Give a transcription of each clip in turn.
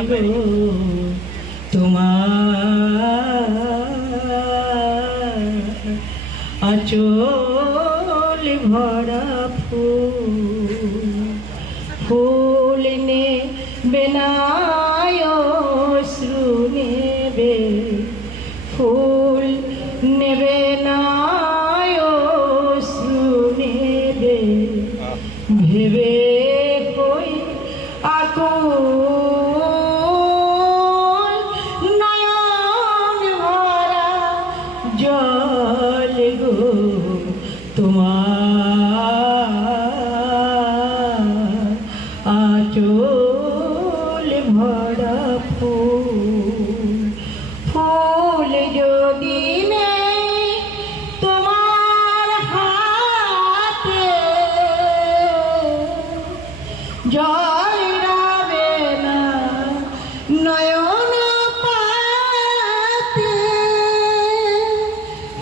গো তোমার আঁচল ভরা ফুল নেবে না অশ্রু নেবে ফুল নেবে না অশ্রু নেবে ভেবে কই আকুল নয়ন ভরা জল গো তোমার আঁচল ভরা ফুল যদি নেই তোমার হাতে জল রাবে না নয়ন পাতে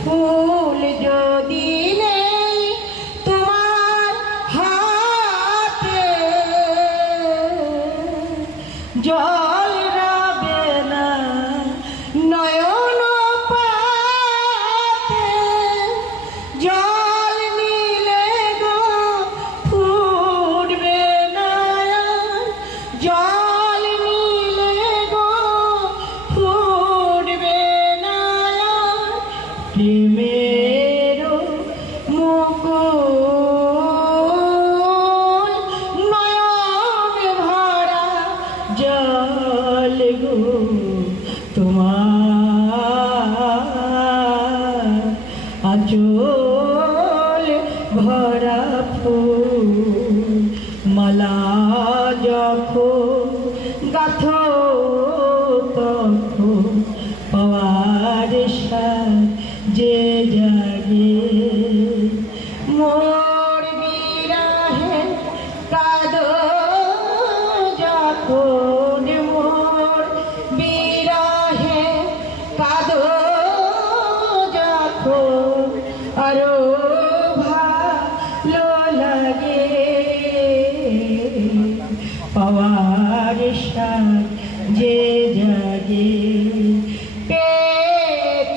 ফুল যদি নেই তোমার হাতে জল রাবে না নয়ন পাতে জল নিলে গো ফুটবে না জল নিলে গো ফুটবে না প্রেমের মুকুল নয়ন ভরা জল গো তোমার আঁচল ভরা ফুল মালা যখন গাথো তখন পাওয়ার যে জাগে মোর বিরাহে কাঁদো যখন মোর বিরাহে কাঁদো যখন আরো ভালো লাগে পাওয়ার যে জাগে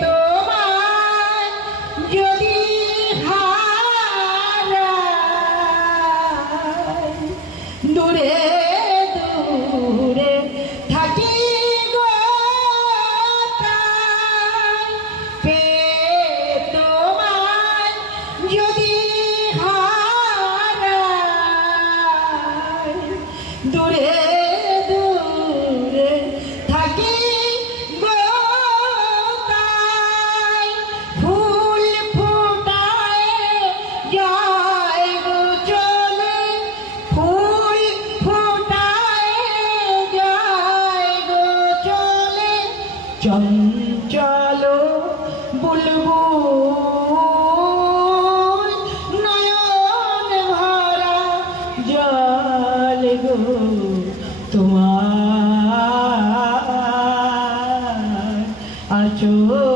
তোমার যদি হারাই দূরে দূরে থাকি গো তোমার যদি হারাই দূরে দূরে থাকি গো ফুল ফুটায় যায় গো চলে ফুল ফুটায় যায় গো চলে চঞ্চল বুলবুল নয়ন ভরা জল গো তোমার আঁচল